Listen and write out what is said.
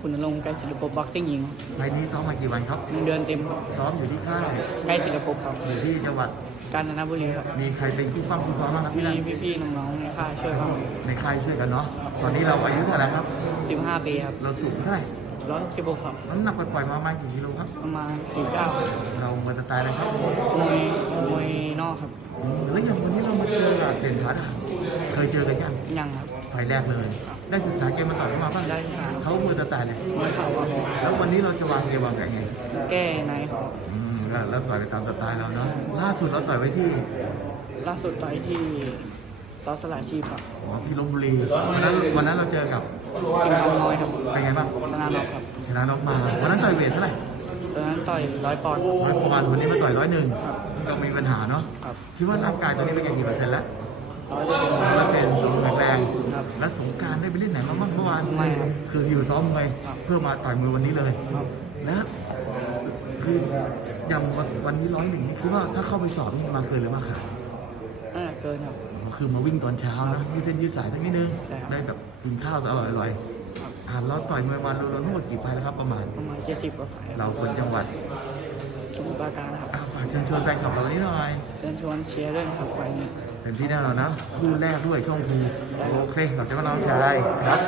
ขุนนรงค์ไกรศิลปบ็อกซิ่งหญิงไฟล์นี้ซ้อมมากี่วันครับ หนึ่งเดือนเต็มครับซ้อมอยู่ที่ค่ายไกรศิลปครับอยู่ที่จังหวัด กาญจนบุรีครับ มีใครเป็นผู้ฟังผู้ซ้อมบ้างครับมีที่นั่นพี่ๆน้องๆในค่ายช่วยบ้างในค่ายช่วยกันเนาะ ตอนนี้เราอายุเท่าไหร่ครับ สิบห้าปีครับเราสูงเท่าไหร่ร้อยสิบหกครับน้ำหนักปล่อยๆมาประมาณกี่กิโลครับ ประมาณสี่เก้าเราเมื่อสไตล์อะไรครับมวยมวยนอกครับอืมแล้วอย่างวันนี้เรามาเจอกับเด่นพัดอะ เคยเจอกันยังยังครับไฟล์แรกเลย ได้ศึกษาเกมมาต่อยเขามาบ้างได้ครับเขาเมื่อสไตล์เลยมวยเข่าครับแล้ววันนี้เราจะวางเกมวางแผนไงแก้ในครับอืมก็แล้วต่อยไปตามสไตล์เราเนาะล่าสุดเราต่อยไว้ที่ล่าสุดต่อยที่ซอสสลายชีพครับอ๋อที่ลบบุรีวันนั้นวันนั้นเราเจอกับสิงห์ทองน้อยครับเป็นไงบ้างชนะน็อกครับชนะน็อกมาวันนั้นต่อยเวทเท่าไหร่ตอนนั้นต่อยร้อยปอนด์ร้อยปอนด์วันนี้มาต่อยร้อยหนึ่งเรามีปัญหาเนาะครับ คิดว่าร่างกายตอนนี้เป็นกี่เปอร์เซ็นต์แล้ว ร้อยเปอร์เซ็นต์เปอร์เซ็นต์สมบูรณ์แข็งแรงครับ แล้วสงกรารได้ไปเล่นไหนมาบ้างเมื่อวานไม่ครับคืออยู่ซ้อมมวยครับ เพื่อมาต่อยมือวันนี้เลย ครับ แล้วคืออย่างวันวันนี้ร้อยหนึ่งนี่คิดว่าถ้าเข้าไปสอบนี่มาเกินหรือมาขาดน่าจะเกินครับ อ๋อคือมาวิ่งตอนเช้านะยืดเส้นยืดสายสักนิดนึง ใช่ครับได้แบบกินข้าวอร่อยอร่อยๆอ่าเราต่อยมวยวันรวมๆทั้งหมดกี่ไฟล์แล้วครับประมาณ ประมาณเจ็ดสิบกว่าฝ่ายเราคนจังหวัดสมุทรปราการครับ อ่าฝากเชิญชวนแฟนคลับเรานิดหน่อย เชิญชวนเชียร์ด้วยนะครับไฟล์นี้ เต็มที่แน่นอนนะคู่แรกด้วยช่องภูโอเคขอบใจมากน้องชายครับ